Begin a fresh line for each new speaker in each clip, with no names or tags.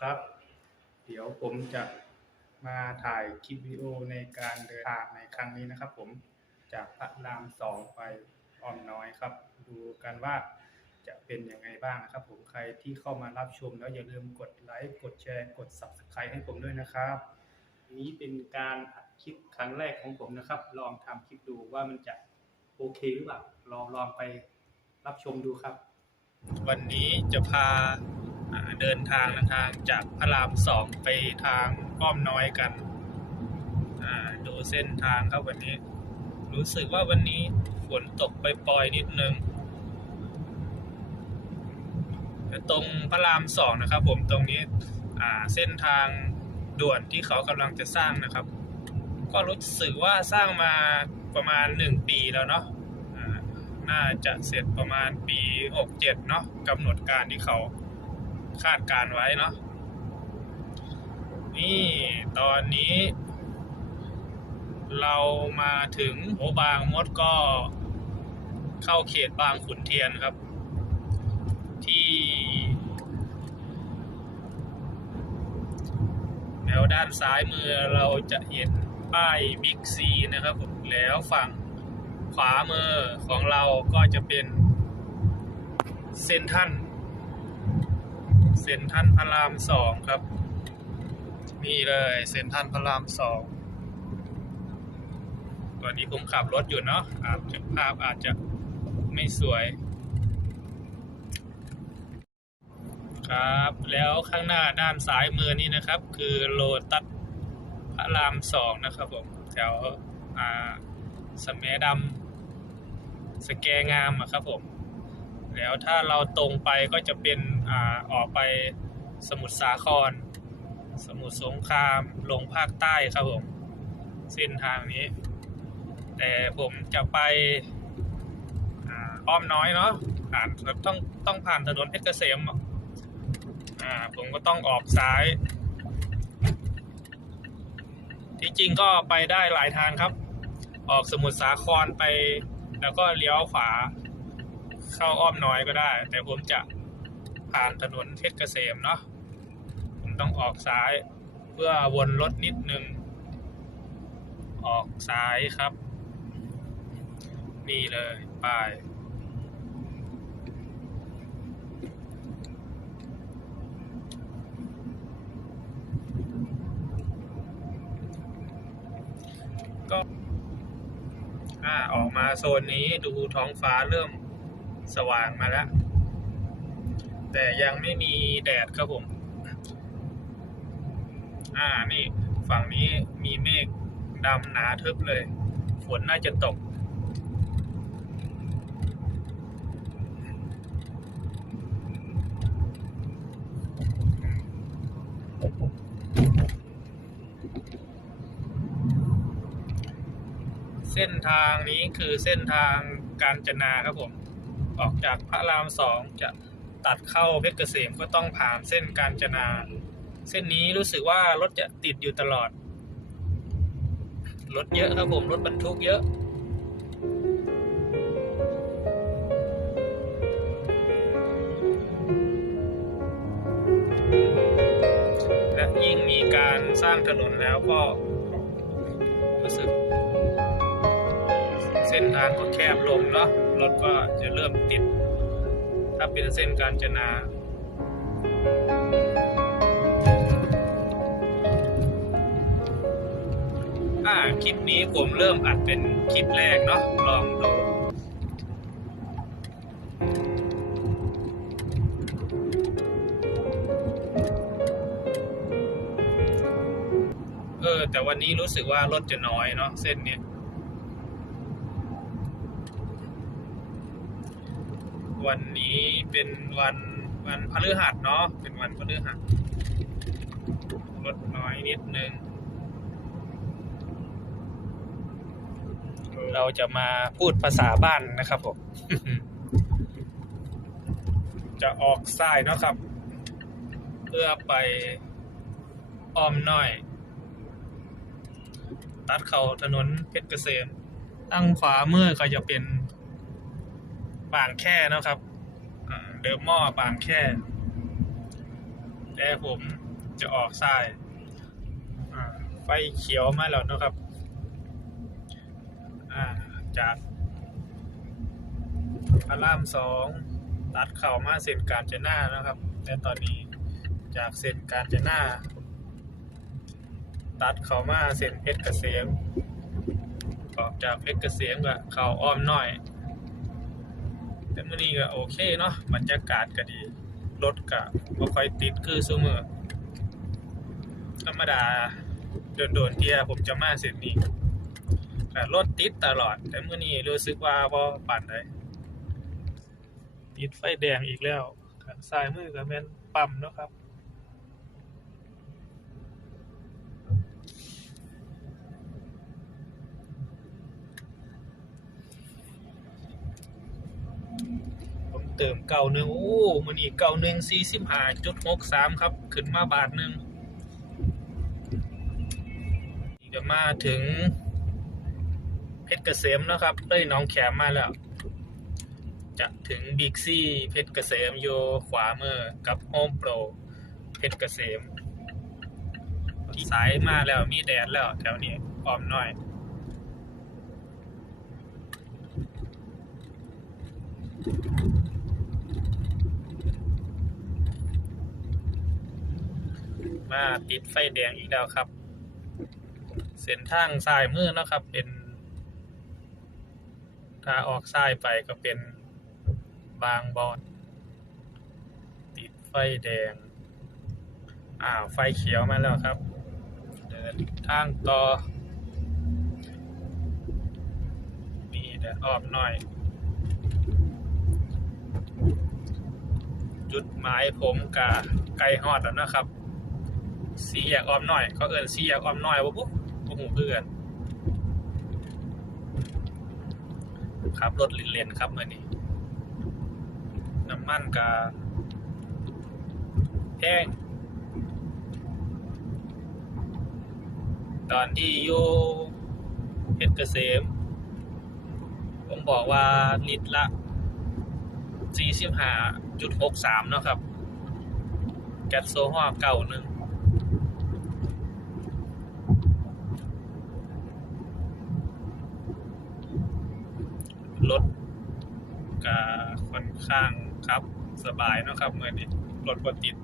ครับ เดี๋ยวผมจะมาถ่ายคลิปวิดีโอในการเดินทางในครั้งนี้นะครับ ผมจากพระรามสองไปอ้อมน้อยครับ ดูกันว่าจะเป็นยังไงบ้างนะครับ ผมใครที่เข้ามารับชมแล้วอย่าลืมกดไลค์กดแชร์กด Subscribe ให้ผมด้วยนะครับ นี้เป็นการอัดคลิปครั้งแรกของผมนะครับ ลองทำคลิปดูว่ามันจะโอเคหรือเปล่าลองลองไปรับชมดูครับ วันนี้จะพา เดินทางนะทางจากพระรามสองไปทางอ้อมน้อยกันดูเส้นทางครับวันนี้ รู้สึกว่าวันนี้ฝนตกไปปล่อยนิดนึงตรงพระรามสองนะครับ ผมตรงนี้เส้นทางด่วนที่เขากำลังจะสร้างนะครับ ก็รู้สึกว่าสร้างมาประมาณหนึ่งปีแล้วเนาะน่าจะเสร็จประมาณปีหกเจ็ดเนาะกำหนดการที่เขา คาดการไว้เนาะนี่ตอนนี้ เรามาถึงโอบางมดก็เข้าเขตบางขุนเทียนครับ ที่แล้วด้านซ้ายมือเราจะเห็นป้ายบิ๊กซีนะครับผมแล้วฝั่งขวามือของเราก็จะเป็นเซนทัน เซนทันพระรามสองครับ นี่เลยเซนทันพระรามสองตอนนี้ผมขับรถอยู่เนาะอาจจะภาพอาจจะไม่สวย ครับ แล้วข้างหน้าด้านซ้ายมือนี่นะครับ คือโลตัสพระรามสองนะครับผมแถวอ่าสแมดำสแกงามอะครับผม แล้วถ้าเราตรงไปก็จะเป็น อออกไปสมุทรสาคร สมุทรสงครามลงภาคใต้ครับผมเส้นทางนี้ แต่ผมจะไปอ้อมน้อยเนาะผ่านต้องต้องผ่านถนนเพชรเกษมอ่าผมก็ต้องออกซ้ายที่จริงก็ไปได้หลายทางครับ ออกสมุทรสาครไป แล้วก็เลี้ยวขวา เข้าอ้อมน้อยก็ได้ แต่ผมจะ ผ่านถนนเพชรเกษมเนาะผมต้องออกซ้ายเพื่อวนรถนิดนึง ออกซ้ายครับ นี่เลยป้ายก็อ่าออกมาโซนนี้ดูท้องฟ้าเริ่มสว่างมาแล้ว แต่ยังไม่มีแดดครับผม อ่า นี่ ฝั่งนี้มีเมฆดำหนาทึบเลย ฝนน่าจะตก เส้นทางนี้คือเส้นทางกาญจนาครับผม ออกจากพระรามสองจะ ตัดเข้าเพชรเกษมก็ต้องผ่านเส้นกาญจนา เส้นนี้รู้สึกว่ารถจะติดอยู่ตลอด รถเยอะครับผมรถบรรทุกเยอะและยิ่งมีการสร้างถนนแล้วก็รู้สึก เส้นทางก็แคบลงเนาะรถก็จะเริ่มติด เป็นเส้นกาญจนาอ่าคลิปนี้ผมเริ่มอัดเป็นคลิปแรกเนาะลองดูเออแต่วันนี้รู้สึกว่ารถจะน้อยเนาะเส้นเนี้ย วันนี้เป็นวันวันพฤหัสเนาะเป็นวันพฤหัสลดน้อยนิดนึง เราจะมาพูดภาษาบ้านนะครับผมจะออกซ้ายเนาะครับ เพื่อไปอ้อมน้อย ตัดเข้าถนนเพชรเกษมตั้งขวามือก็จะเป็น บางแค่นะครับเดิมหม้อบางแค่ แต่ผมจะออกซ้ายไฟเขียวมาแล้วนะครับจากพระรามสองตัดเข่ามาเส้นการจนานะครับ แต่ตอนนี้จากเส้นการจนาตัดเข่ามาเส้นเพชรเกษมออกจากเพชรเกษมก็เข่าอ้อมน้อย แต่มื่อนี้ก็โอเคเนาะบรรยากาศก็ดี รถก็บ่ค่อยติดคือซุมื้อธรรมดาโดนๆเที่ยผมจะมาเสร็จนี้แต่รถติดตลอด แต่มื่อนี้รู้สึกว่าบ่ปานใดติดไฟแดงอีกแล้วข้างซ้ายมือก็แม่นปั๊มเนาะครับ เติมเก่าหนึ่งโอ้มันอีกเก่าหนึ่งสี่สิบห้าจุดหกสามครับ ขึ้นมาบาทหนึ่งนี่ก็มาถึง เพชรเกษมนะครับเอ้ยน้องแขมมาแล้ว จะถึงบิ๊กซี่เพชรเกษมอยู่ขวามือกับโฮมโปรเพชรเกษมสายมาแล้วมีแดดแล้วแถวนี้ออมหน่อย มาติดไฟแดงอีกแล้วครับ เส้นทางซ้ายมือนะครับ เป็นถ้าออกซ้ายไปก็เป็นบางบอน ติดไฟแดงอ้าวไฟเขียวมาแล้วครับ เดินทางต่อมีแต่ออบหน่อย จุดหมายผมกะไกลฮอดแล้วนะครับ สีแยกออมหน่อย เขาเอินสีแยกออมหน่อยบ่ปุ๊บบ่หูเพื่อนขับรถลิลเล่นครับเมื่อนี้น้ำมันกะแพงตอนที่อยู่เพชรเกษม ผมบอกว่าลิตรละ45.63 เนาะครับ แก๊สโซฮอลเก่าหนึ่ง รถก็ค่อนข้างครับสบายเนาะครับเมื่อนี้ รถก็ติด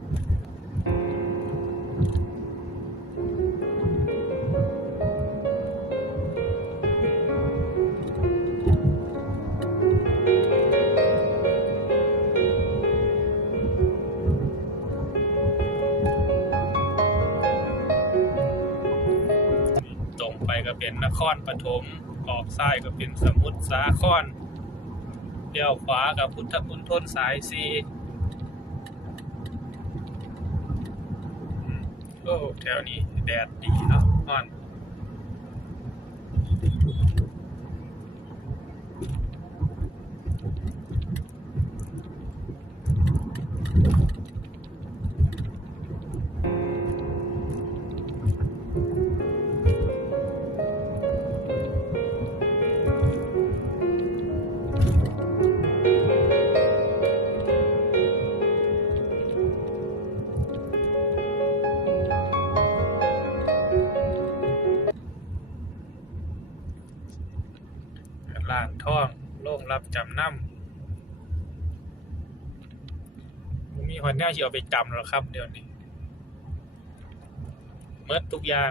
ตรงไปก็เป็นนครปฐม ออกซ้ายก็เป็นสมุทรสาครเลี้ยวขวากับพุทธคุณทนสายซีโอ้แถวนี้แดดดีเนาะนอน จำนำบ่มีหอนแนวที่เอาไปจำหรอกครับ เดี๋ยวนี้เมิดทุกอย่าง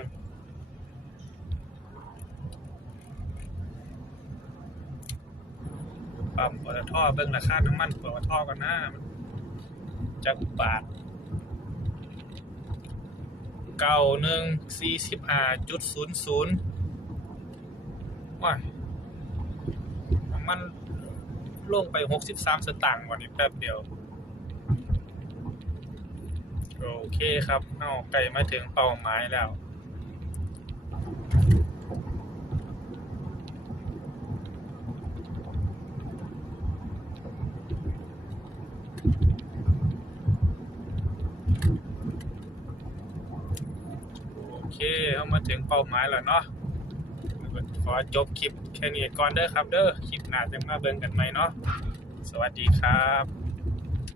ปั๊มปตทเบิ่งราคาน้ำมันปตทกันนะจักบาทเก้าหนึ่งสี่สิบห้าจุดศูนย์ศูนย์ว้ายมัน ลงไป63สตางค์วันนี้แป๊บเดียว โอเคครับเอาใกล้มาถึงเป้าหมายแล้วโอเคเอามาถึงเป้าหมายแล้วเนาะขอจบคลิปแค่นี้ก่อนเด้อครับเด้อคลิป หน้าจะมาเบิ่งกันไหมเนาะสวัสดีครับ